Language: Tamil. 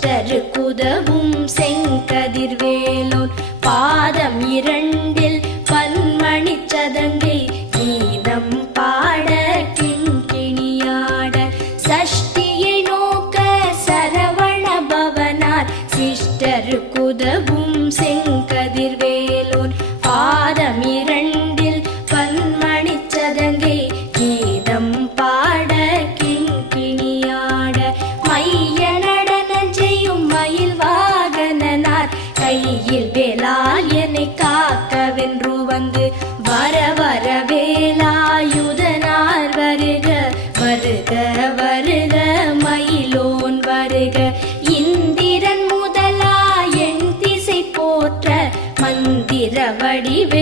இஷ்டருக்குதவும் செங்கதிர்வேலோன் பாதம் இரண்டில் பன்மணிச் சதங்கை கீதம் பாட கிண்கிணியாட சஷ்டியை நோக்க சரவண பவனார் சிஷ்டருக்குதவும் செங்கதிர்வேலோன் பாதம் இரண்டில் பன்மணிச் சதங்கை கீதம் பாட கிண்கிணியாட மைய நடனம் செய்யும் மயில் வாகனனார் கையில் வேலால் என்னை காக்கவென்று வந்து வர வர வேலாயுதனார் வருக வருக வருக மயிலோன் வருக இந்திரன் முதலா என் திசை போற்ற மந்திர வடிவே